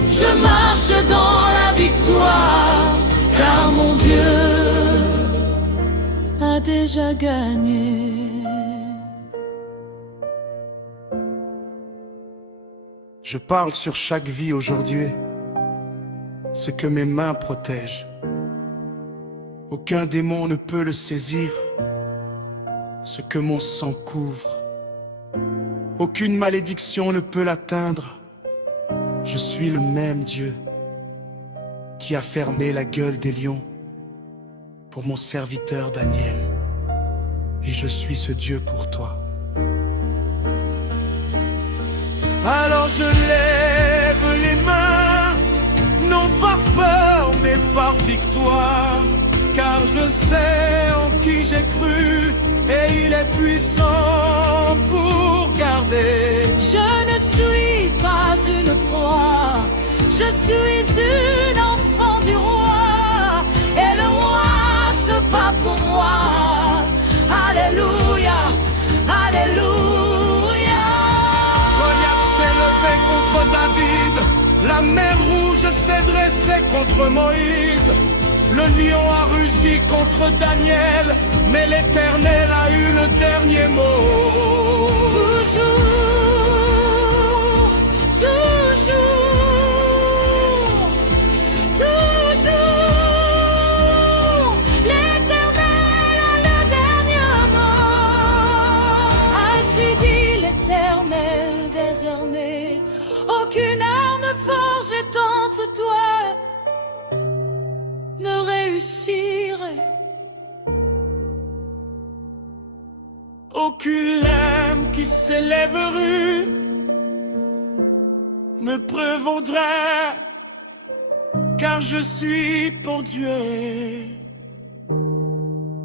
Je marche dans la victoire, car mon Dieu a déjà gagné. Je parle sur chaque vie aujourd'hui, ce que mes mains protègent. Aucun démon ne peut le saisir, ce que mon sang couvre. Aucune malédiction ne peut l'atteindre. Je suis le même Dieu qui a fermé la gueule des lions pour mon serviteur Daniel. Et je suis ce Dieu pour toi. Alors je lève les mains, non par peur mais par victoire, car je sais en qui j'ai cru, et il est puissant pour garder. Je ne suis pas une proie, je suis une enfant du roi, et le roi se bat pour moi. Alléluia, alléluia. La mer rouge s'est dressée contre Moïse, le lion a rugi contre Daniel, mais l'Éternel a eu le dernier mot. Toujours, toujours, toujours, l'Éternel a le dernier mot. Ainsi dit l'Éternel, désormais, aucune arme forgée contre toi ne réussirait. Aucune lame qui s'élèverait me prévaudra, car je suis pour Dieu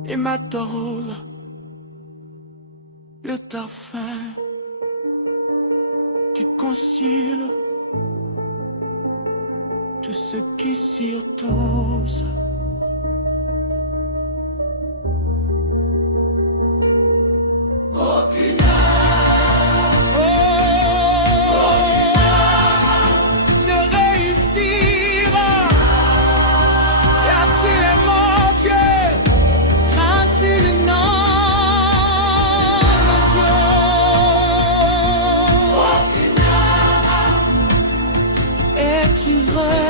et ma parole, le parfum qui concile tout ce qui s'y oppose. Aucune âme, ne réussira, car tu es mon Dieu, Car tu le nommes Dieu. aucune âme, Es-tu vrai?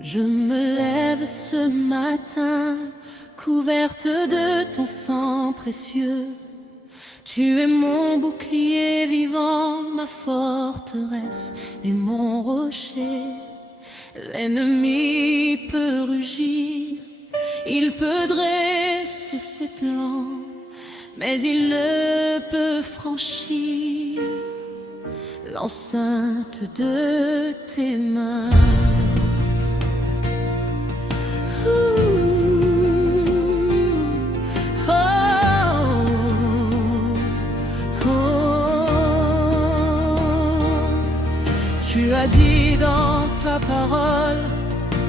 Je me lève ce matin, couverte de ton sang précieux. Tu es mon bouclier vivant, ma forteresse et mon rocher. L'ennemi peut rugir, il peut dresser ses plans, mais il ne peut franchir l'enceinte de tes mains. Tu as dit dans ta parole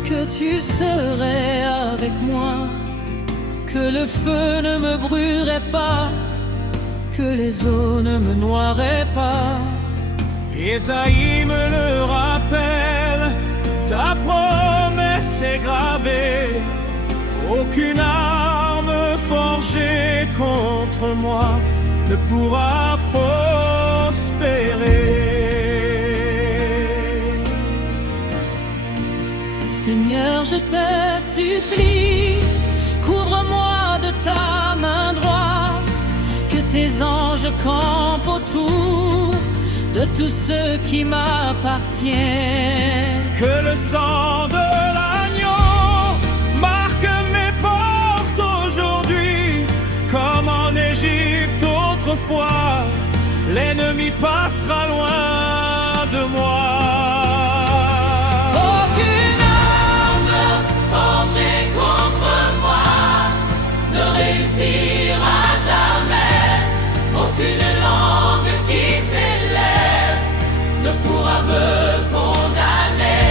que tu serais avec moi, que le feu ne me brûlerait pas, que les eaux ne me noieraient pas. Ésaïe me le rappelle, ta promesse est gravée. Aucune arme forgée contre moi ne pourra prospérer. Seigneur, je te supplie, couvre-moi de ta main droite, que tes anges campent autour de tout ce qui m'appartient. Que le sang de l'agneau marque mes portes aujourd'hui, comme en Égypte autrefois. L'ennemi passera loin de moi. aucune arme forgée contre moi ne réussira jamais. Aucune langue qui s'élève ne pourra me condamner.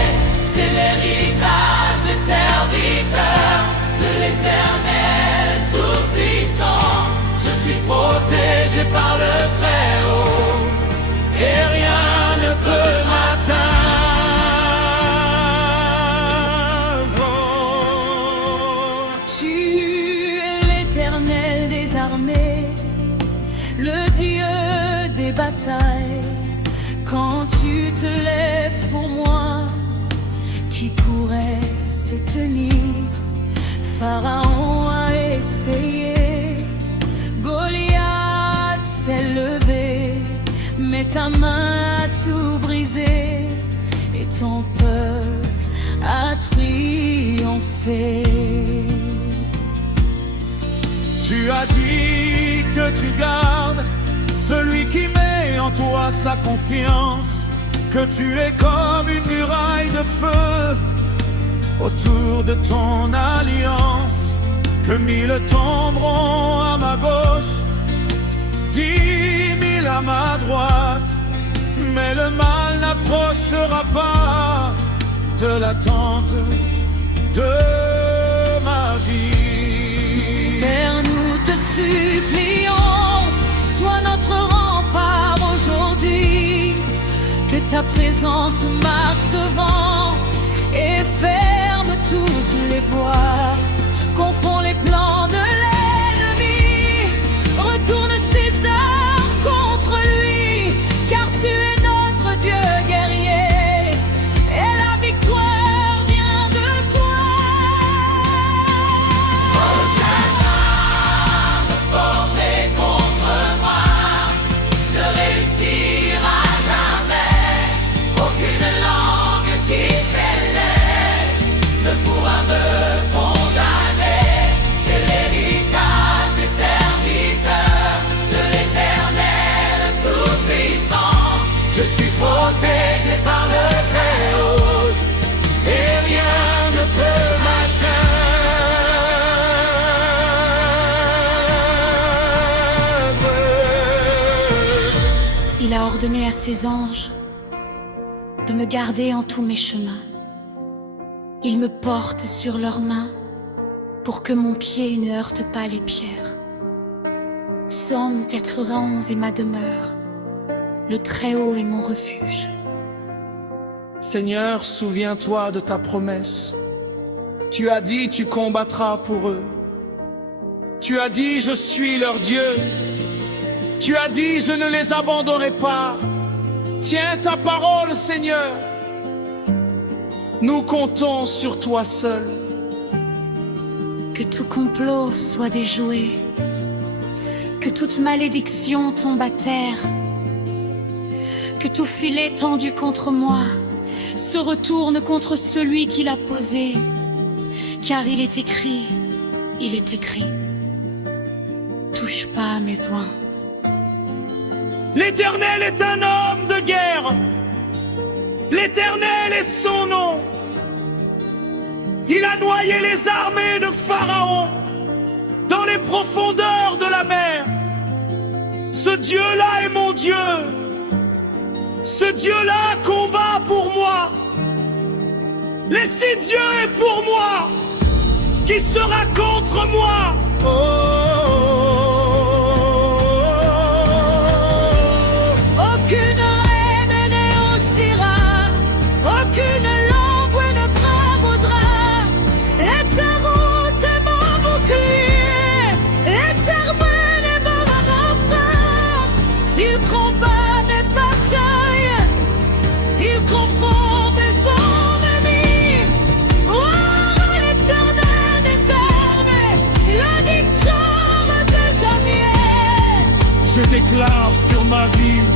C'est l'héritage des serviteurs de l'Éternel Tout-Puissant. Je suis protégé par le Très-Haut et rien ne peut m'atteindre. Tu es l'Éternel des armées, le Dieu des batailles. Quand tu te lèves pour moi, qui pourrait se tenir? Pharaon a essayé, Goliath s'est levé, mais ta main a tout brisé et ton peuple a triomphé. Tu as dit que tu gardes celui qui met en toi sa confiance, que tu es comme une muraille de feu autour de ton alliance, que 1000 tomberont à ma gauche, 10 000 à ma droite, mais le mal n'approchera pas de la tente de ma vie. Père, nous te supplions, sois notre rempart aujourd'hui, que ta présence marche devant et ferme toutes les voies, confond les plans de l'ennemi, retourne ses armes contre lui, car tu es notre Dieu guerrier, et la victoire vient de toi. Aucun arme forgée contre moi ne réussira jamais, aucune langue qui s'élève ne pourra me condamner. C'est l'héritage des serviteurs de l'Éternel Tout-Puissant. Je suis protégé par le Très-Haut et rien ne peut m'atteindre. Il a ordonné à ses anges de me garder en tous mes chemins. Ils me portent sur leurs mains pour que mon pied ne heurte pas les pierres. Psaume 91 est ma demeure, le Très-Haut est mon refuge. Seigneur, souviens-toi de ta promesse. Tu as dit, tu combattras pour eux. Tu as dit, je suis leur Dieu. Tu as dit, je ne les abandonnerai pas. Tiens ta parole, Seigneur. Nous comptons sur toi seul. Que tout complot soit déjoué, que toute malédiction tombe à terre, que tout filet tendu contre moi se retourne contre celui qui l'a posé, car il est écrit, touche pas à mes oins. L'Éternel est un homme de guerre. L'Éternel est son nom. Il a noyé les armées de Pharaon dans les profondeurs de la mer. Ce Dieu-là est mon Dieu. Ce Dieu-là combat pour moi. Et si Dieu est pour moi, qui sera contre moi? Aucune reine ne haussera, aucune langue ne bravaudra. L'Éternel est mon bouclier, l'Éternel est mon rempart. Il combat mes batailles, il confond mes ennemis. Oh, l'Éternel des armées, la victoire de jamais. Je déclare sur ma vie,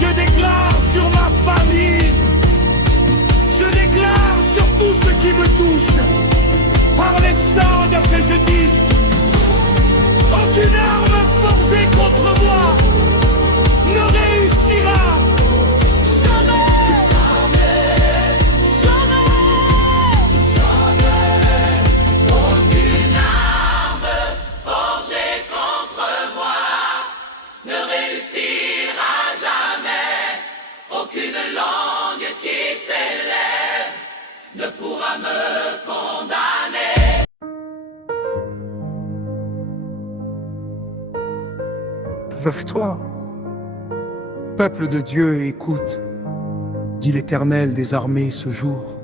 je déclare sur ma famille, je déclare sur tout ce qui me touche, par les sangs de ces jeudistes, aucune arme forgée contre moi ne réussira. Jamais, Aucune arme forgée contre moi ne réussira jamais. Aucune langue qui s'élève ne pourra me condamner. Veuve-toi, peuple de Dieu, écoute, dit l'Éternel des armées ce jour.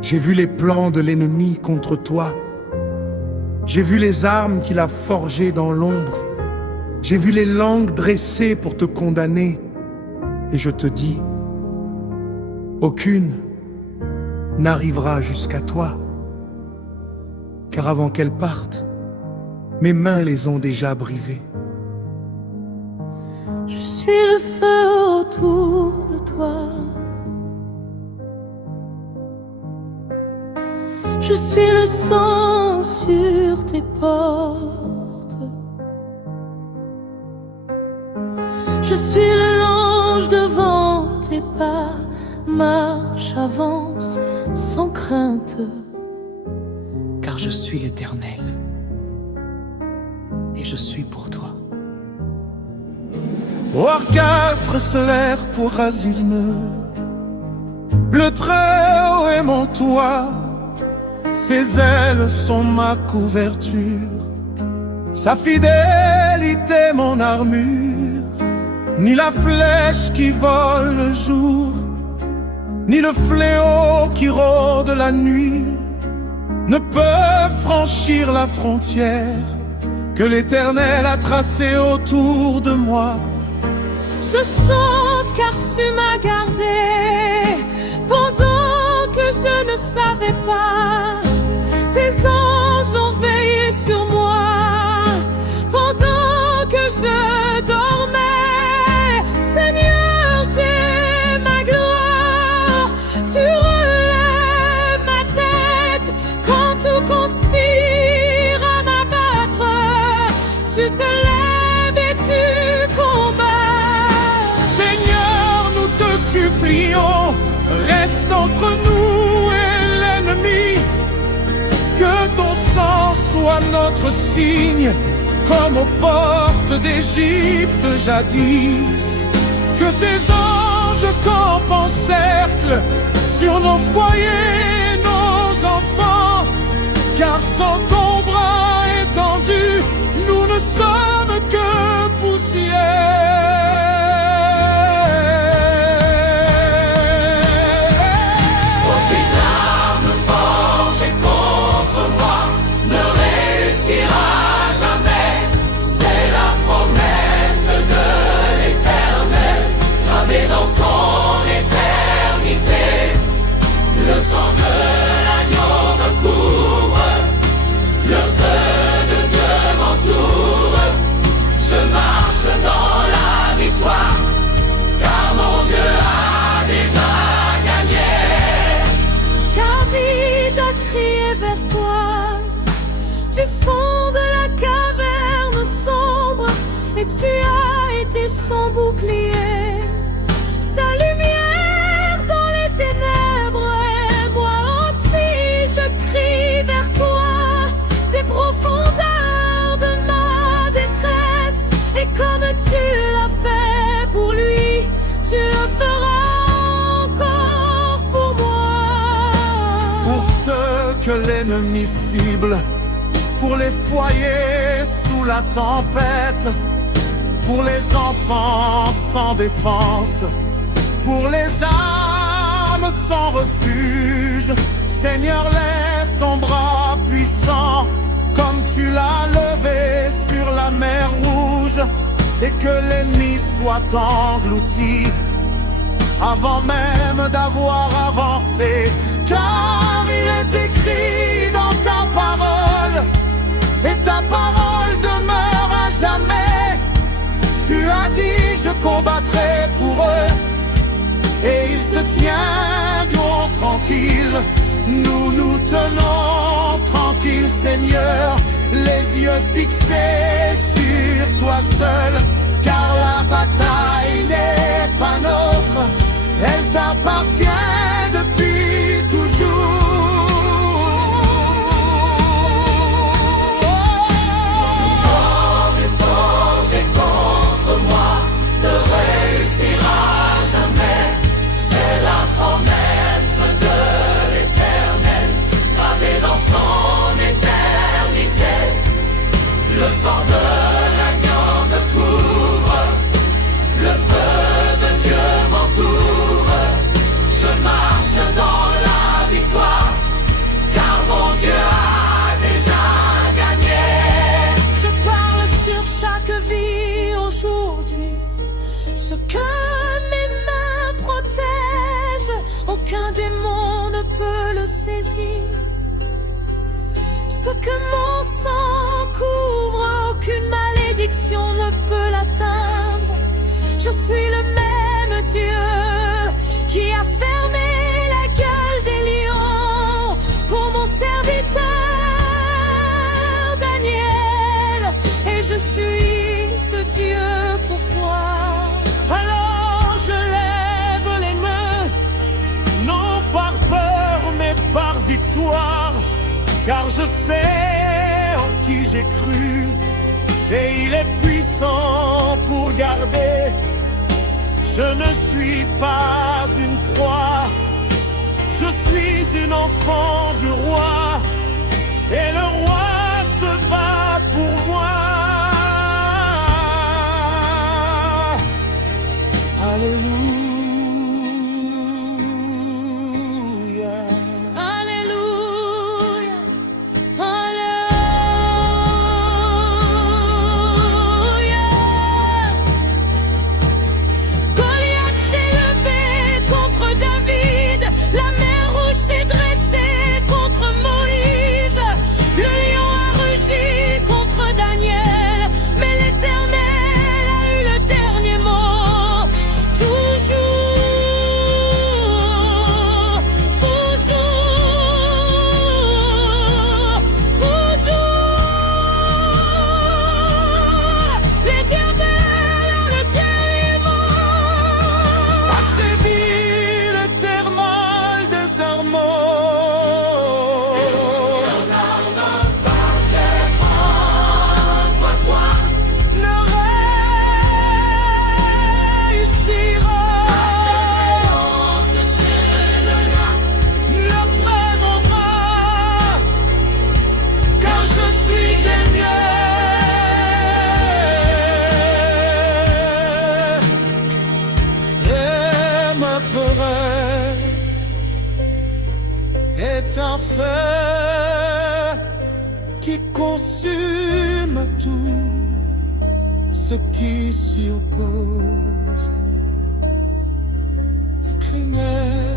J'ai vu les plans de l'ennemi contre toi. J'ai vu les armes qu'il a forgées dans l'ombre. J'ai vu les langues dressées pour te condamner. Et je te dis, aucune n'arrivera jusqu'à toi. Car avant qu'elles partent, mes mains les ont déjà brisées. Je suis le feu autour de toi. Je suis le sang sur tes portes. Je suis le l'ange devant tes pas. Marche, avance. avance sans crainte. car je suis l'Éternel, et je suis pour toi. Orchestre solaire pour Azilme, le Très-Haut est mon toit, ses ailes sont ma couverture, sa fidélité mon armure. Ni la flèche qui vole le jour, ni le fléau qui rôde la nuit ne peuvent franchir la frontière que l'Éternel a tracée autour de moi. Je chante car tu m'as gardé pendant que je ne savais pas. Tes anges ont veillé sur moi pendant que je dormais. Seigneur, j'ai ma gloire, tu relèves ma tête quand tout conspire à m'abattre. Tu te lèves et tu combats. Seigneur, nous te supplions, reste entre nous et l'ennemi. Que ton sang soit notre signe, comme aux portes d'Égypte jadis. Que tes anges campent en cercle sur nos foyers, nos enfants, car sans ton bras étendu, nous ne sommes que poussière. Aucune arme forgée contre moi ne réussira jamais. C'est la promesse de l'Éternel, gravée dans son éternité. Le sang de l'agneau me couvre, le feu de Dieu m'entoure. Je marche dans la victoire, car mon Dieu a déjà gagné. David a crié vers toi du fond de la caverne sombre, et tu as été son bouclier, sa lumière dans les ténèbres. Et moi aussi je crie vers toi des profondeurs de ma détresse. Et comme tu l'as fait pour lui, tu le feras encore pour moi. Pour ceux que l'ennemi cible, pour les foyers sous la tempête, pour les enfants sans défense, pour les âmes sans refuge. Seigneur, lève ton bras puissant, comme tu l'as levé sur la mer Rouge, et que l'ennemi soit englouti avant même d'avoir avancé. Car il est écrit dans ta parole, et ta parole demeure à jamais. Tu as dit, je combattrai pour eux, et ils se tiendront tranquilles. Nous nous tenons tranquilles, Seigneur, les yeux fixés sur toi seul. Car la bataille n'est pas nôtre, elle t'appartient depuis toujours. Forgé contre moi ne réussira jamais. C'est la promesse de l'Éternel, gravée dans son éternité. Le sang de l'agneau me couvre, le feu de Dieu m'entoure. Je marche dans la victoire, car mon Dieu a déjà gagné. Je parle sur chaque vie aujourd'hui. Ce que mes mains protègent, aucun démon ne peut le saisir. Ce que mon sang couvre, aucune malédiction ne peut l'atteindre. Je suis le même Dieu qui a fermé la gueule des lions pour mon serviteur Daniel, et je suis ce Dieu pour toi. Alors je lève les mains, non par peur je sais en qui j'ai cru, et il est puissant pour garder. Je ne suis pas une proie, je suis une enfant du roi, et le roi se bat pour moi. Alléluia. Alléluia, Alléluia. Goliath s'est levé contre David, la mer rouge s'est dressée contre Moïse, le lion a rugi contre Daniel, mais l'Éternel a eu le dernier mot. Toujours, toujours, toujours, l'Éternel a le dernier mot. À Séville, l'éternel des armeaux. Ne réussira, ne prévaudra, car je suis des miens. Et ma peur est un feu qui consume tout ce qui s'y oppose. Criminel.